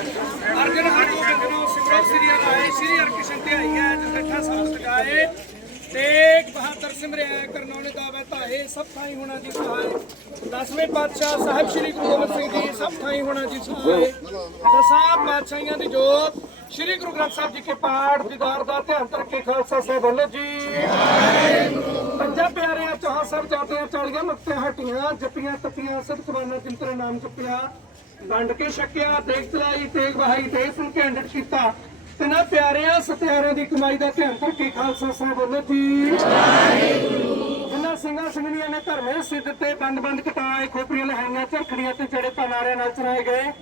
ਅਰਜਨ ਹਰਿ ਗੋਬਿੰਦ ਸਿਮਰੋ ਸ੍ਰੀ ਹਰਿ ਸ੍ਰੀ ਹਰਿਕ੍ਰਿਸ਼ਨ ਤੇ ਆਈ ਜਠਾ ਸਾਹਿਬ ਸਜਾਏ ਤੇਗ ਬਹਾਦਰ ਸਿਮਰਿਆ ਕਰਨੌਲੇ ਦਾ ਵਤਾਏ ਸਭ ਥਾਈ ਹੋਣਾ ਜੀ ਸਹਾਏ ਦਸਵੇਂ ਪਾਤਸ਼ਾਹ ਸਾਹਿਬ ਸ੍ਰੀ ਗੁਰੂ ਗੋਬਿੰਦ ਸਿੰਘ ਜੀ, ਸਭ ਥਾਈ ਹੋਣਾ ਜੀ ਸਹਾਏ ਦਸਾਂ ਪਾਤਸ਼ਾਹੀਆਂ ਦੀ ਜੋਤ, ਸ੍ਰੀ ਗੁਰੂ ਗ੍ਰੰਥ ਸਾਹਿਬ ਜੀ ਕੇ ਪਾਠ, ਦੀਦਾਰ ਦਾ ਧਿਆਨ ਕਰਕੇ ਖਾਲਸਾ ਸਾਹਿਬ ਬੋਲੋ ਜੀ। ਪੰਜਾਂ ਪਿਆਰਿਆਂ, ਚੌਹਾਂ ਸਭ ਜਾਤੀਆਂ ਚਾਲੀਆਂ ਮੁਕਤੀਆਂ, ਹਟੀਆਂ, ਜਪੀਆਂ, ਤਪੀਆਂ ਸਤਿਗੁਰਾਂ ਜਿੰਤਰਾ, ਨਾਮ ਜਪਿਆ। ਵੰਡ ਕੇ ਛਕਿਆ, ਦੇਖ ਚਲਾਈ ਤੇਗ ਵਹਾਈ ਤੇ ਸੁਣ ਕੇ ਅੰਡਟ ਕੀਤਾ। ਤੇ ਪਿਆਰਿਆਂ, ਸਤਿਆਰਿਆਂ ਦੀ ਕਮਾਈ ਦਾ ਧਿਆਨ ਕਰਕੇ ਖਾਲਸਾ ਸਾਹਿਬ ਬੋਲੋ ਜੀ। ਜਿਨ੍ਹਾਂ ਸਿੰਘਾਂ ਸਿੰਘਣੀਆਂ ਨੇ ਧਰਮੇ ਸਿੱਧ ਤੇ ਬੰਦ ਬੰਦ ਕਟਾਏ, ਖੋਪਰੀਆਂ ਲਹਾਈਆਂ ਝਰਖੜੀਆਂ ਤੇ ਚੜੇ ਪਨਾਰੇ ਨਾਲ ਚਰਾਏ ਗਏ।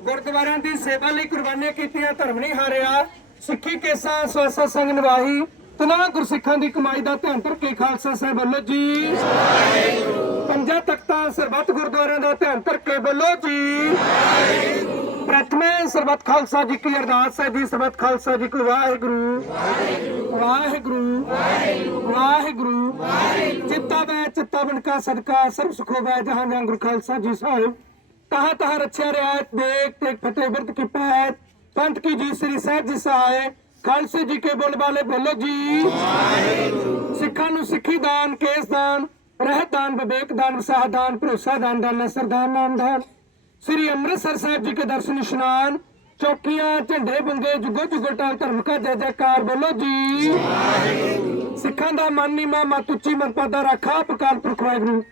ਗੁਰਦੁਆਰਿਆਂ ਦੀ ਸੇਵਾ ਲਈ ਕੁਰਬਾਨੀਆਂ ਕੀਤੀਆਂ, ਧਰਮ ਨਹੀਂ ਹਾਰਿਆ। ਸਿੱਖੀ ਕੇਸਾਂ, ਸਵਾਸਾ ਸੰਗ ਨਿਵਾਹੀ ਤਨਾ ਗੁਰਸਿੱਖਾਂ ਦੀ ਕਮਾਈ ਦਾ ਧਿਆਨ ਕਰਕੇ ਖਾਲਸਾ ਸਾਹਿਬ ਬੋਲੋ ਜੀ। ਪੰਜਾਂ ਤਖਤਾਂ ਸਰਬੱਤ ਗੁਰਦੁਆਰਿਆਂ ਦਾ ਧਿਆਨ ਕਰਕੇ ਬੋਲੋ ਜੀ। ਪ੍ਰਥਮੇ ਸਰਬੱਤ ਖਾਲਸਾ ਜੀ ਕੀ ਅਰਦਾਸ ਹੈ ਜੀ, ਸਰਬੱਤ ਖਾਲਸਾ ਜੀ ਕੋ ਵਾਹਿਗੁਰੂ। ਵਾਹਿਗੁਰੂ। ਵਾਹਿਗੁਰੂ। ਚਿੱਤਾ ਵੈ ਚਿੱਤਾ ਬਨ ਸਦਕਾ, ਸਰਬ ਸੁਖੋ ਵੈ ਜਹਾਂ ਜਹਾਂ ਗੁਰੂ ਖਾਲਸਾ ਜੀ ਸਾਹਿਬ ਤਹਾਂ ਤਹਾਂ ਰਛਿਆ ਰਿਆਇਤ ਦੇਖ ਤੇ ਫਤਿਹ ਬਿਰਤ ਕੀ ਪੈਤ ਪੰਥ ਕੀ ਜੀ, ਸ੍ਰੀ ਸਾਹਿਬ ਜੀ ਸਹਾਏ ਖਾਲਸੇ ਜੀ ਕੇ ਬੋਲ ਵਾਲੇ ਬੋਲੋ ਜੀ। ਸਿੱਖਾਂ ਨੂੰ ਸਿੱਖੀ ਦਾਨ, ਕੇਸ ਦਾਨ। ਦਾਨ ਵਿਵੇਕ ਦਾਨ ਵਸਾਹ ਦਾਨ, ਭਰੋਸਾ ਦਾਨ ਦਾਨ ਸਰਦਾਨ ਨਾਮ ਦਾਨ ਸ੍ਰੀ ਅੰਮ੍ਰਿਤਸਰ ਸਾਹਿਬ ਜੀ ਕੇ ਦਰਸ਼ਨ ਇਸ਼ਨਾਨ, ਚੌਕੀਆਂ, ਝੰਡੇ ਬੰਗੇ, ਜੁਗੋ ਜੁਗੋ ਧਰਮ ਕਾ ਜੈ ਜੈਕਾਰ ਬੋਲੋ ਜੀ। ਸਿੱਖਾਂ ਦਾ ਮਨ ਨੀ ਮਾ ਮਤ ਉੱਚੀ ਮਤ ਪਾਦਾ ਰੱਖਾ ਅਕਾਲ ਪੁਰਖ ਵਾਹਿਗੁਰੂ।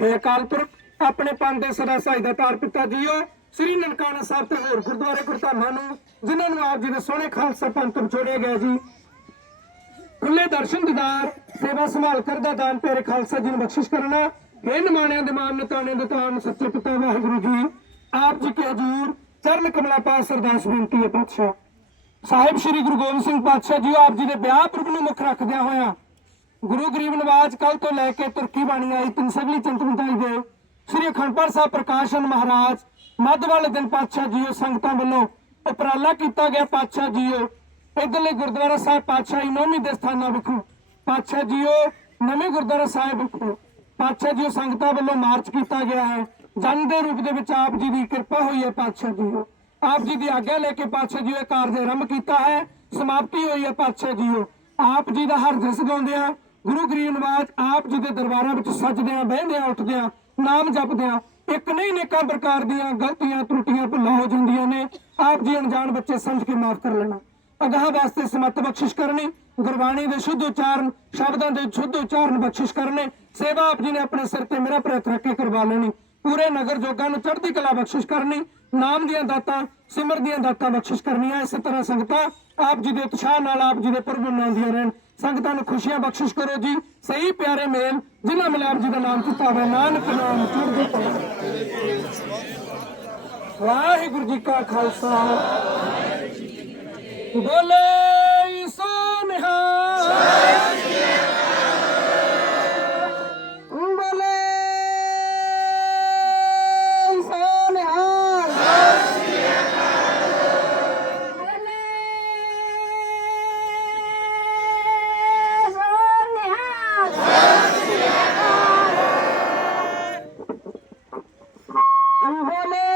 ਇਹ ਅਕਾਲ ਪੁਰਖ ਆਪਣੇ ਪੰਨ ਦੇ ਸਦਾ ਸਾਈ ਦਾ ਤਾਰ ਪਿਤਾ ਜੀਓ। ਸ੍ਰੀ ਨਨਕਾਣਾ ਸਾਹਿਬ ਤੇ ਹੋਰ ਗੁਰਦੁਆਰੇ ਗੁਰਧਾਮਾਂ ਨੂੰ, ਜਿਨ੍ਹਾਂ ਨੂੰ ਆਪ ਜੀ ਦੇ ਸੋਹਣੇ ਖਾਲਸਾ ਪੰਥ ਤੋਂ ਛੋੜਿਆ ਗਿਆ ਜੀ। ਖੁੱਲੇ ਦਰਸ਼ਨ ਦਿਦਾਰ ਸੇਵਾ ਸੰਭਾਲ ਕਰਦਾ ਦਾਨ ਤੇਰੇ ਖਾਲਸਾ ਜੀ ਨੂੰ ਬਖਸ਼ਿਸ਼ ਕਰਨਾ। ਇਹ ਨਿਮਾਣਿਆਂ ਦੇ ਮਾਨ ਨਤਾਣੇ ਦੇ ਤਾਨ ਸੱਚੇ ਪਿਤਾ ਵਾਹਿਗੁਰੂ ਜੀ। ਆਪ ਜੀ ਕੇ ਹਜ਼ੂਰ ਚਰਨ ਕਮਲਾ ਪਾਸ ਅਰਦਾਸ ਬੇਨਤੀ ਹੈ ਪਾਤਸ਼ਾਹ। ਸਾਹਿਬ ਸ੍ਰੀ ਗੁਰੂ ਗੋਬਿੰਦ ਸਿੰਘ ਪਾਤਸ਼ਾਹ ਜੀ ਆਪ ਜੀ ਦੇ ਵਿਆਹ ਪੁਰਬ ਨੂੰ ਮੁੱਖ ਰੱਖਦਿਆਂ ਹੋਇਆ ਗੁਰੂ ਗਰੀਬ ਨਵਾਜ ਕੱਲ ਤੋਂ ਲੈ ਕੇ ਤੁਰਕੀ ਬਾਣੀ ਆਈ ਤਿੰਨ ਸਗਲੀ ਚੰਤਮਤਾਈ ਦੇ ਸ੍ਰੀ ਅਖੰਡਪੁਰ ਸਾਹਿਬ ਪ੍ਰਕਾਸ਼ਨ ਮਹਾਰਾਜ, ਮੱਧ ਵਾਲੇ ਦਿਨ ਪਾਤਸ਼ਾਹ ਜੀਓ ਸੰਗਤਾਂ ਵੱਲੋਂ ਉਪਰਾਲਾ ਕੀਤਾ ਗਿਆ ਪਾਤਸ਼ਾਹ ਜੀਓ। ਇਧਰਲੇ ਗੁਰਦੁਆਰਾ ਸਾਹਿਬ ਪਾਤਸ਼ਾਹੀ ਨੌਵੀਂ ਦੇ ਸਥਾਨਾਂ ਵਿਖੋਂ। ਪਾਤਸ਼ਾਹ ਜੀਓ, ਨਵੇਂ ਗੁਰਦੁਆਰਾ ਸਾਹਿਬ ਵਿਖੋਂ। ਪਾਤਸ਼ਾਹ ਜੀਓ ਸੰਗਤਾਂ ਵੱਲੋਂ ਮਾਰਚ ਕੀਤਾ ਗਿਆ ਹੈ। ਜਨ ਦੇ ਰੂਪ ਦੇ ਵਿੱਚ ਆਪ ਜੀ ਦੀ ਕਿਰਪਾ ਹੋਈ ਹੈ ਪਾਤਸ਼ਾਹ ਜੀਓ। ਆਪ ਜੀ ਦੀ ਆਗਿਆ ਲੈ ਕੇ ਪਾਤਸ਼ਾਹ ਜੀਓ ਇਹ ਕਾਰਜ ਆਰੰਭ ਕੀਤਾ ਹੈ। ਸਮਾਪਤੀ ਹੋਈ ਹੈ ਪਾਤਸ਼ਾਹ ਜੀਓ। ਆਪ ਜੀ ਦਾ ਹਰ ਜਸ ਗਾਉਂਦਿਆਂ ਗੁਰੂ ਗਰੀਬ ਨਿਵਾਜ਼ ਆਪ ਜੀ ਦੇ ਦਰਬਾਰਾਂ ਵਿੱਚ ਸਜਦਿਆਂ, ਬਹਿੰਦਿਆਂ, ਉੱਠਦਿਆਂ, ਨਾਮ ਜਪਦਿਆਂ, ਇੱਕ ਨਹੀਂ ਨੇਕਾਂ ਪ੍ਰਕਾਰ ਦੀਆਂ ਗਲਤੀਆਂ, ਤਰੁੱਟੀਆਂ ਭੁੱਲਾਂ ਹੋ ਜਾਂਦੀਆਂ ਨੇ। ਆਪ ਜੀ ਅਣਜਾਣ ਬੱਚੇ ਸਮਝ ਕੇ ਮਾਫ ਕਰ ਲੈਣਾ। ਅਗਾਹ ਵਾਸਤੇ ਸਮਤ ਬਖਸ਼ਿਸ਼ ਕਰਨੀ, ਗੁਰਬਾਣੀ ਦੇ ਸ਼ੁੱਧ ਉਚਾਰਨ, ਸ਼ਬਦਾਂ ਦੇ ਸ਼ੁੱਧ ਉਚਾਰਨ ਬਖਸ਼ਿਸ਼ ਕਰਨੇ, ਸੇਵਾ ਆਪ ਜੀ ਨੇ ਆਪਣੇ ਸਿਰ ਤੇ ਮੇਰਾ ਪ੍ਰਯਤ ਰੱਖ ਕੇ ਕਰਵਾ ਲੈਣੀ, ਪੂਰੇ ਨਗਰ ਜੋਗਾਂ ਨੂੰ ਚੜ੍ਹਦੀ ਕਲਾ ਬਖਸ਼ਿਸ਼ ਕਰਨੀ, ਨਾਮ ਦੀਆਂ ਦਾਤਾਂ, ਸਿਮਰ ਦੀਆਂ ਦਾਤਾਂ ਬਖਸ਼ਿਸ਼ ਕਰਨੀਆਂ, ਇਸੇ ਤਰ੍ਹਾਂ ਸੰਗਤਾਂ ਆਪ ਜੀ ਦੇ ਉਤਸ਼ਾਹ ਨਾਲ ਆਪ ਜੀ ਦੇ ਪੁਰਬ ਮਨਾਉਂਦੀਆਂ ਰਹਿਣ। ਸੰਗਤਾਂ ਨੂੰ ਖੁਸ਼ੀਆਂ ਬਖਸ਼ਿਸ਼ ਕਰੋ ਜੀ, ਸਹੀ ਪਿਆਰੇ ਮੇਲ, ਜਿਨ੍ਹਾਂ ਮਿਲੇ ਆਪ ਜੀ ਦਾ ਨਾਮ ਕੀਤਾ ਹੋਵੇ ਨਾਨਕ ਨਾਮ ਚੜ੍ਹਦੀ ਕਲਾ। ਵਾਹਿਗੁਰੂ ਜੀ ਕਾ ਖਾਲਸਾ। ਬੋਲੇ ਸੋ ਨਿਹਾਲ ਬੋਲੇ ਸੋ ਬੋਲੇ